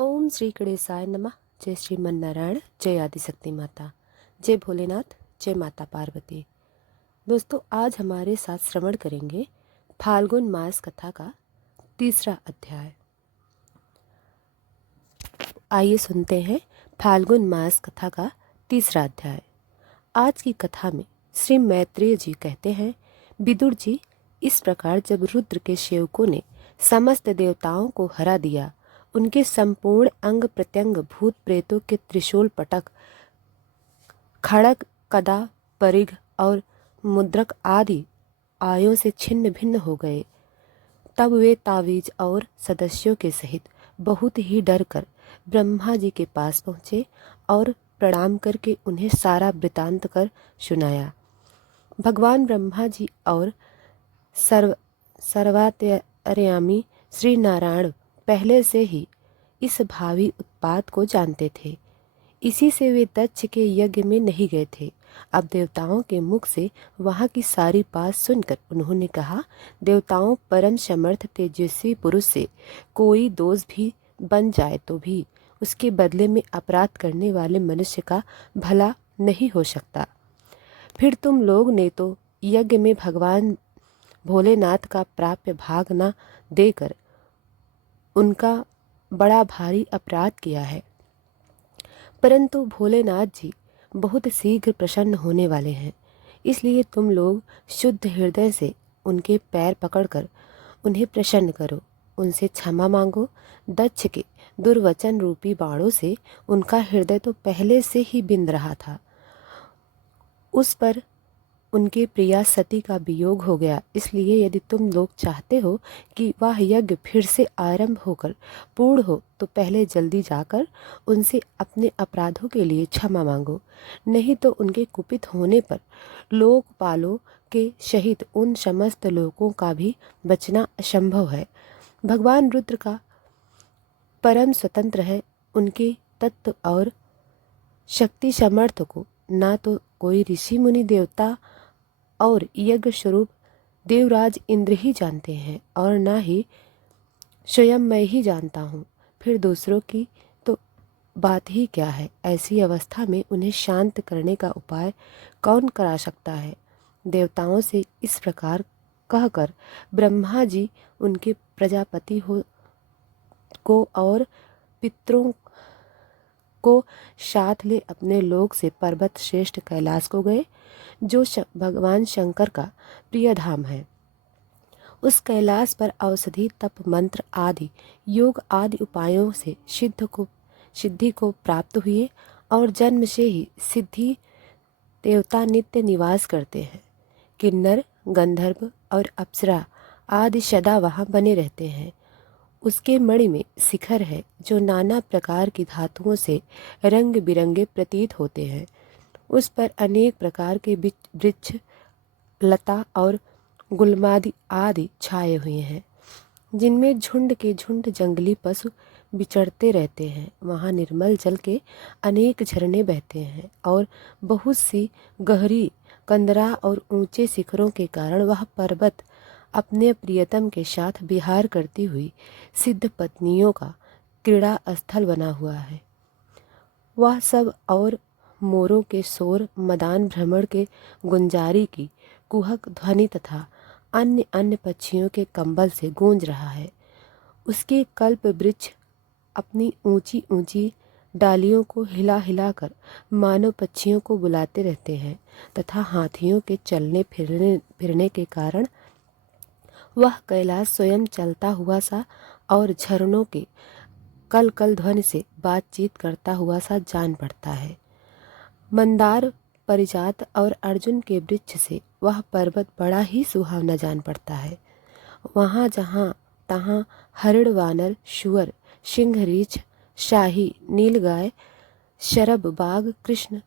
ओम श्री गणेशाय नमः। जय श्रीमन नारायण, जय आदिशक्ति माता, जय भोलेनाथ, जय माता पार्वती। दोस्तों, आज हमारे साथ श्रवण करेंगे फाल्गुन मास कथा का तीसरा अध्याय। आइए सुनते हैं फाल्गुन मास कथा का तीसरा अध्याय। आज की कथा में श्री मैत्रेय जी कहते हैं, विदुर जी, इस प्रकार जब रुद्र के सेवकों ने समस्त देवताओं को हरा दिया, उनके संपूर्ण अंग प्रत्यंग भूत प्रेतों के त्रिशूल पटक, खड़ग, कदा, परिघ और मुद्रक आदि आयों से छिन्न भिन्न हो गए, तब वे तावीज और सदस्यों के सहित बहुत ही डर कर ब्रह्मा जी के पास पहुँचे और प्रणाम करके उन्हें सारा वृतांत कर सुनाया। भगवान ब्रह्मा जी और सर्वांतर्यामी श्री नारायण पहले से ही इस भावी उत्पात को जानते थे, इसी से वे दक्ष के यज्ञ में नहीं गए थे। अब देवताओं के मुख से वहाँ की सारी बात सुनकर उन्होंने कहा, देवताओं, परम समर्थ तेजस्वी पुरुष से कोई दोष भी बन जाए तो भी उसके बदले में अपराध करने वाले मनुष्य का भला नहीं हो सकता। फिर तुम लोग ने तो यज्ञ में भगवान भोलेनाथ का प्राप्य भाग न देकर उनका बड़ा भारी अपराध किया है, परंतु भोलेनाथ जी बहुत शीघ्र प्रसन्न होने वाले हैं। इसलिए तुम लोग शुद्ध हृदय से उनके पैर पकड़कर उन्हें प्रसन्न करो, उनसे क्षमा मांगो। दक्ष के दुर्वचन रूपी बाणों से उनका हृदय तो पहले से ही बिंद रहा था, उस पर उनके प्रिया सती का वियोग हो गया। इसलिए यदि तुम लोग चाहते हो कि वह यज्ञ फिर से आरंभ होकर पूर्ण हो, तो पहले जल्दी जाकर उनसे अपने अपराधों के लिए क्षमा मांगो, नहीं तो उनके कुपित होने पर लोकपालों के सहित उन समस्त लोगों का भी बचना असंभव है। भगवान रुद्र का परम स्वतंत्र है, उनके तत्व और शक्ति सामर्थ्य को ना तो कोई ऋषि मुनि देवता और यज्ञ स्वरूप देवराज इंद्र ही जानते हैं, और ना ही स्वयं मैं ही जानता हूँ। फिर दूसरों की तो बात ही क्या है। ऐसी अवस्था में उन्हें शांत करने का उपाय कौन करा सकता है। देवताओं से इस प्रकार कहकर ब्रह्मा जी उनके प्रजापति को और पितरों को साथ ले अपने लोक से पर्वत श्रेष्ठ कैलाश को गए, जो भगवान शंकर का प्रिय धाम है। उस कैलाश पर औषधि, तप, मंत्र आदि योग आदि उपायों से सिद्धि को प्राप्त हुए, और जन्म से ही सिद्धि देवता नित्य निवास करते हैं। किन्नर, गंधर्व और अप्सरा आदि सदा वहाँ बने रहते हैं। उसके मणि में शिखर है, जो नाना प्रकार की धातुओं से रंग बिरंगे प्रतीत होते हैं। उस पर अनेक प्रकार के वृक्ष, लता और गुलमादि आदि छाए हुए हैं, जिनमें झुंड के झुंड जंगली पशु विचरते रहते हैं। वहाँ निर्मल जल के अनेक झरने बहते हैं, और बहुत सी गहरी कंदरा और ऊंचे शिखरों के कारण वह पर्वत अपने प्रियतम के साथ विहार करती हुई सिद्ध पत्नियों का क्रीड़ा स्थल बना हुआ है। वह सब और मोरों के शोर, मदान भ्रमण के गुंजारी की कुहक ध्वनि तथा अन्य अन्य पक्षियों के कंबल से गूंज रहा है। उसके कल्प वृक्ष अपनी ऊंची ऊंची डालियों को हिला हिलाकर मानव पक्षियों को बुलाते रहते हैं, तथा हाथियों के चलने फिरने के कारण वह कैलाश स्वयं चलता हुआ सा और झरनों के कल कल ध्वनि से बातचीत करता हुआ सा जान पड़ता है। मंदार, परिजात और अर्जुन के वृक्ष से वह पर्वत बड़ा ही सुहावना जान पड़ता है। वहाँ जहाँ तहाँ हरिण, वानर, शुअर, सिंह, रीछ, शाही, नीलगाय, शरभ, बाघ, कृष्ण,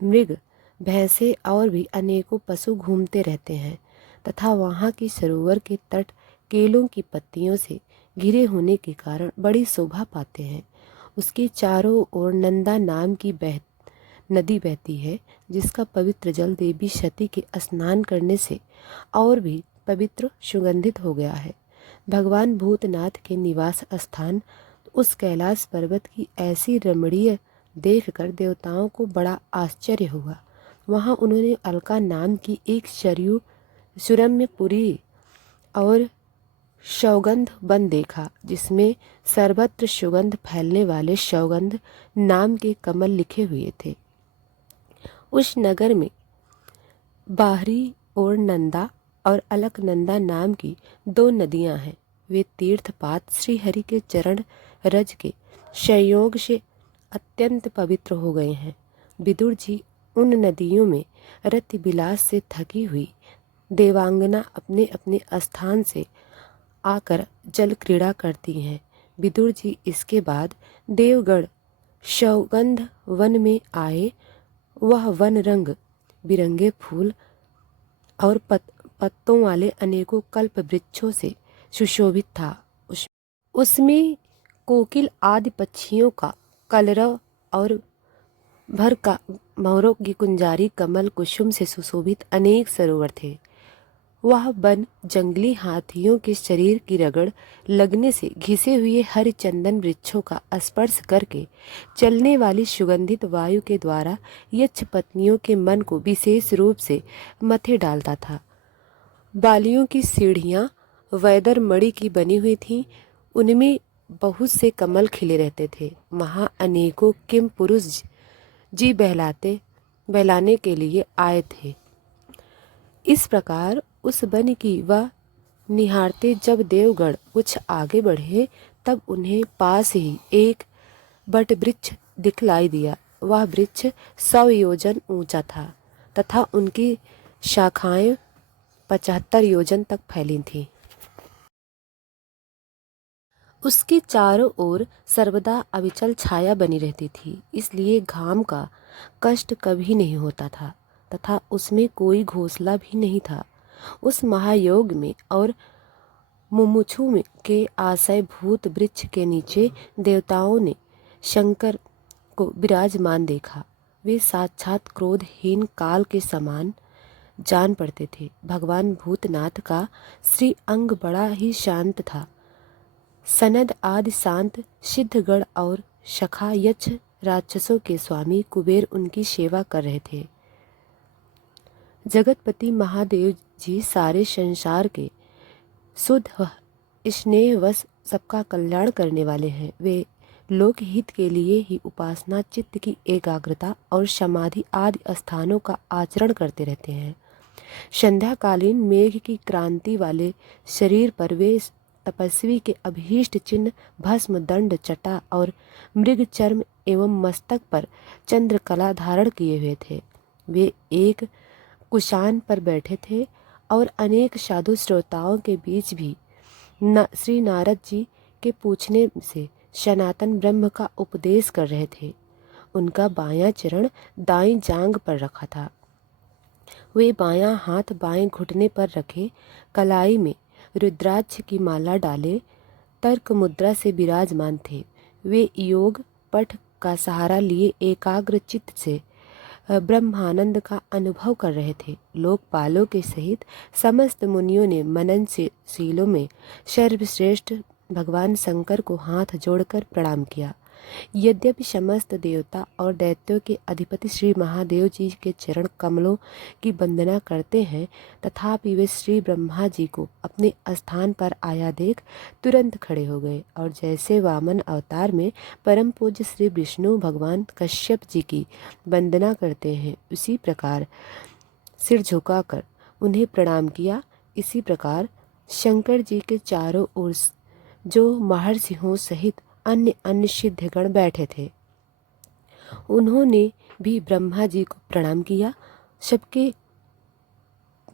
मृग, भैंसे और भी अनेकों पशु घूमते रहते हैं, तथा वहाँ की सरोवर के तट केलों की पत्तियों से घिरे होने के कारण बड़ी शोभा पाते हैं। उसके चारों ओर नंदा नाम की नदी बहती है, जिसका पवित्र जल देवी सती के स्नान करने से और भी पवित्र सुगंधित हो गया है। भगवान भूतनाथ के निवास स्थान उस कैलाश पर्वत की ऐसी रमणीय देखकर देवताओं को बड़ा आश्चर्य हुआ। वहाँ उन्होंने अलका नाम की एक सुरम्यपुरी और सौगंध वन देखा, जिसमें सर्वत्र सुगंध फैलने वाले सौगंध नाम के कमल लिखे हुए थे। उस नगर में बाहरी ओर नंदा और अलकनंदा नाम की 2 नदियां हैं। वे तीर्थपात श्रीहरि के चरण रज के संयोग से अत्यंत पवित्र हो गए हैं। विदुर जी उन नदियों में रति विलास से थकी हुई देवांगना अपने अपने स्थान से आकर जल क्रीड़ा करती हैं। विदुर जी इसके बाद देवगढ़ सौगंध वन में आए। वह वन रंग बिरंगे फूल और पत्तों वाले अनेकों कल्प वृक्षों से सुशोभित था। उसमें कोकिल आदि पक्षियों का कलरव और भर का मोरों की कुंजारी कमल कुसुम से सुशोभित अनेक सरोवर थे। वह वन जंगली हाथियों के शरीर की रगड़ लगने से घिसे हुए हरे चंदन वृक्षों का स्पर्श करके चलने वाली सुगंधित वायु के द्वारा यक्ष पत्नियों के मन को विशेष रूप से मथे डालता था। बालियों की सीढ़ियाँ वैदर मणि की बनी हुई थीं। उनमें बहुत से कमल खिले रहते थे। वहाँ अनेकों किम पुरुष जी बहलाने के लिए आए थे। इस प्रकार उस वन की वह निहारते जब देवगढ़ कुछ आगे बढ़े, तब उन्हें पास ही एक बट वृक्ष दिखलाई दिया। वह वृक्ष 100 योजन ऊंचा था तथा उनकी शाखाएं 75 योजन तक फैली थीं। उसके चारों ओर सर्वदा अविचल छाया बनी रहती थी, इसलिए घाम का कष्ट कभी नहीं होता था तथा उसमें कोई घोंसला भी नहीं था। उस महायोग में और मुमुक्षु में के आशय भूत वृक्ष के नीचे देवताओं ने शंकर को विराजमान देखा। वे साक्षात क्रोधहीन काल के समान जान पड़ते थे। भगवान भूतनाथ का श्री अंग बड़ा ही शांत था। सनद आदि शांत सिद्धगण और शखा यक्ष राक्षसों के स्वामी कुबेर उनकी सेवा कर रहे थे। जगतपति महादेव जी सारे संसार के शुद्ध स्नेहवश सबका कल्याण करने वाले हैं। वे लोक हित के लिए ही उपासना, चित्त की एकाग्रता और समाधि आदि स्थानों का आचरण करते रहते हैं। संध्याकालीन मेघ की क्रांति वाले शरीर पर वे तपस्वी के अभीष्ट चिन्ह भस्म, दंड, चटा और मृग चर्म एवं मस्तक पर चंद्रकला धारण किए हुए थे। वे एक कुशान पर बैठे थे और अनेक साधु श्रोताओं के बीच भी श्री नारद जी के पूछने से सनातन ब्रह्म का उपदेश कर रहे थे। उनका बायां चरण दाईं जांघ पर रखा था। वे बायां हाथ बाएं घुटने पर रखे, कलाई में रुद्राक्ष की माला डाले तर्क मुद्रा से विराजमान थे। वे योग पठ का सहारा लिए एकाग्र चित्त से ब्रह्मानंद का अनुभव कर रहे थे। लोकपालों के सहित समस्त मुनियों ने मननशीलों में सर्वश्रेष्ठ भगवान शंकर को हाथ जोड़कर प्रणाम किया। यद्यपि समस्त देवता और दैत्यों के अधिपति श्री महादेव जी के चरण कमलों की वंदना करते हैं, तथापि वे श्री ब्रह्मा जी को अपने स्थान पर आया देख तुरंत खड़े हो गए और जैसे वामन अवतार में परम पूज्य श्री विष्णु भगवान कश्यप जी की वंदना करते हैं, उसी प्रकार सिर झुकाकर उन्हें प्रणाम किया। इसी प्रकार शंकर जी के चारों ओर जो महर्षियों सहित अन्य अन्य सिद्धगण बैठे थे, उन्होंने भी ब्रह्मा जी को प्रणाम किया। सबके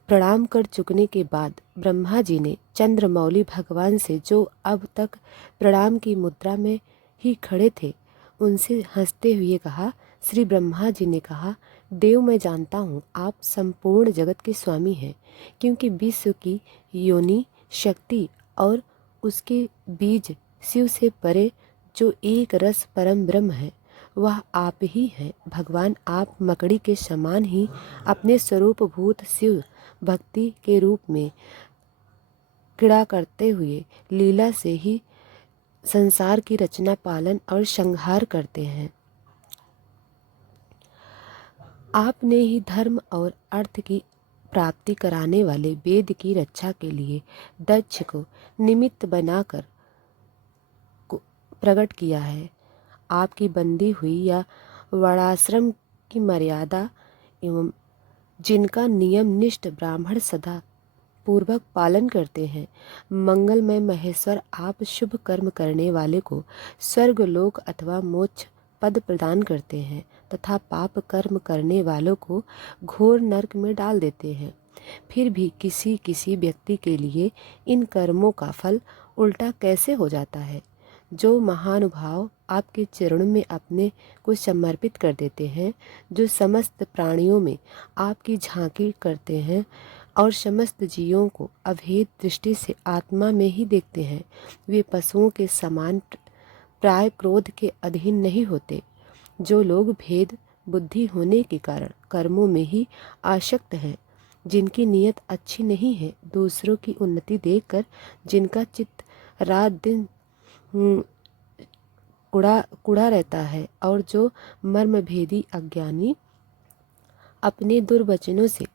प्रणाम कर चुकने के बाद ब्रह्मा जी ने चंद्रमौली भगवान से, जो अब तक प्रणाम की मुद्रा में ही खड़े थे, उनसे हंसते हुए कहा। श्री ब्रह्मा जी ने कहा, देव, मैं जानता हूँ आप संपूर्ण जगत के स्वामी हैं, क्योंकि विश्व की योनि शक्ति और उसके बीज शिव से परे जो एक रस परम ब्रह्म है, वह आप ही हैं। भगवान, आप मकड़ी के समान ही अपने स्वरूप भूत शिव भक्ति के रूप में क्रीड़ा करते हुए लीला से ही संसार की रचना, पालन और संहार करते हैं। आपने ही धर्म और अर्थ की प्राप्ति कराने वाले वेद की रक्षा के लिए दक्ष को निमित्त बनाकर प्रकट किया है। आपकी बंदी हुई या वर्णाश्रम की मर्यादा एवं जिनका नियम निष्ठ ब्राह्मण सदा पूर्वक पालन करते हैं, मंगलमय महेश्वर आप शुभ कर्म करने वाले को स्वर्ग लोक अथवा मोक्ष पद प्रदान करते हैं तथा पाप कर्म करने वालों को घोर नरक में डाल देते हैं। फिर भी किसी किसी व्यक्ति के लिए इन कर्मों का फल उल्टा कैसे हो जाता है। जो महानुभाव आपके चरणों में अपने को समर्पित कर देते हैं, जो समस्त प्राणियों में आपकी झांकी करते हैं और समस्त जीवों को अभेद दृष्टि से आत्मा में ही देखते हैं, वे पशुओं के समान प्राय क्रोध के अधीन नहीं होते। जो लोग भेद बुद्धि होने के कारण कर्मों में ही आसक्त हैं, जिनकी नीयत अच्छी नहीं है, दूसरों की उन्नति देखकर जिनका चित्त रात दिन कुड़ा रहता है, और जो मर्मभेदी अज्ञानी अपने दुर्वचनों से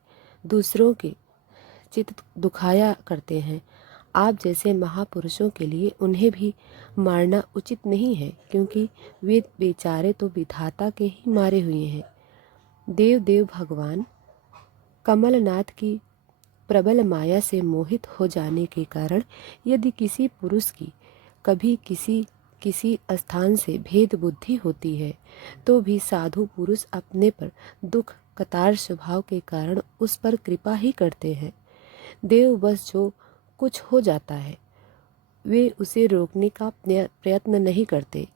दूसरों के चित्त दुखाया करते हैं, आप जैसे महापुरुषों के लिए उन्हें भी मारना उचित नहीं है, क्योंकि वे बेचारे तो विधाता के ही मारे हुए हैं। देव भगवान कमलनाथ की प्रबल माया से मोहित हो जाने के कारण यदि किसी पुरुष की कभी किसी स्थान से भेद बुद्धि होती है, तो भी साधु पुरुष अपने पर दुख कतार स्वभाव के कारण उस पर कृपा ही करते हैं। देव बस जो कुछ हो जाता है, वे उसे रोकने का प्रयत्न नहीं करते।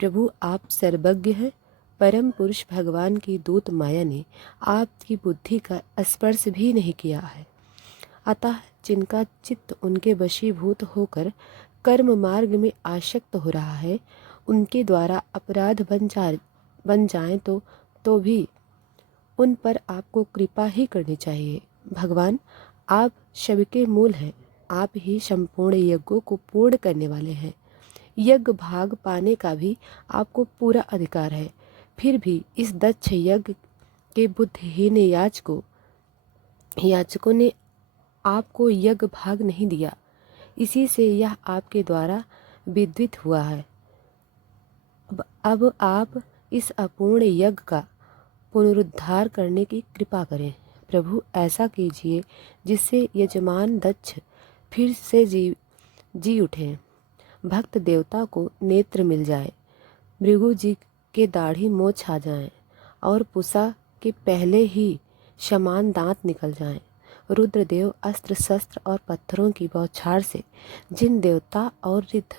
प्रभु आप सर्वज्ञ हैं। परम पुरुष भगवान की दूत माया ने आपकी बुद्धि का स्पर्श भी नहीं किया है। अतः जिनका चित्त उनके वशीभूत होकर कर्म मार्ग में आसक्त हो रहा है, उनके द्वारा अपराध बन जाएं तो भी उन पर आपको कृपा ही करनी चाहिए। भगवान आप सबके मूल हैं, आप ही संपूर्ण यज्ञों को पूर्ण करने वाले हैं। यज्ञ भाग पाने का भी आपको पूरा अधिकार है। फिर भी इस दक्ष यज्ञ के बुद्धिहीन याचकों ने आपको यज्ञ भाग नहीं दिया, इसी से यह आपके द्वारा विद्वित हुआ है। अब आप इस अपूर्ण यज्ञ का पुनरुद्धार करने की कृपा करें। प्रभु ऐसा कीजिए जिससे यजमान दक्ष फिर से जी उठें, भक्त देवता को नेत्र मिल जाए, भृगु जी के दाढ़ी मोछ आ जाएं और पुसा के पहले ही समान दांत निकल जाएं। रुद्रदेव अस्त्र शस्त्र और पत्थरों की बौछार से जिन देवता और रिद्ध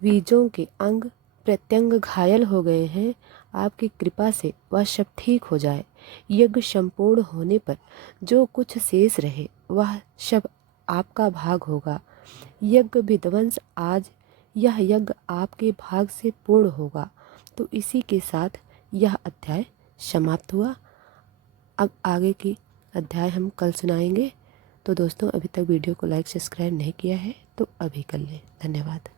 बीजों के अंग प्रत्यंग घायल हो गए हैं, आपकी कृपा से वह सब ठीक हो जाए। यज्ञ संपूर्ण होने पर जो कुछ शेष रहे वह सब आपका भाग होगा। यज्ञ विध्वंस आज यह यज्ञ आपके भाग से पूर्ण होगा। तो इसी के साथ यह अध्याय समाप्त हुआ। अब आगे की अध्याय हम कल सुनाएंगे। तो दोस्तों, अभी तक वीडियो को लाइक सब्सक्राइब नहीं किया है तो अभी कर लें। धन्यवाद।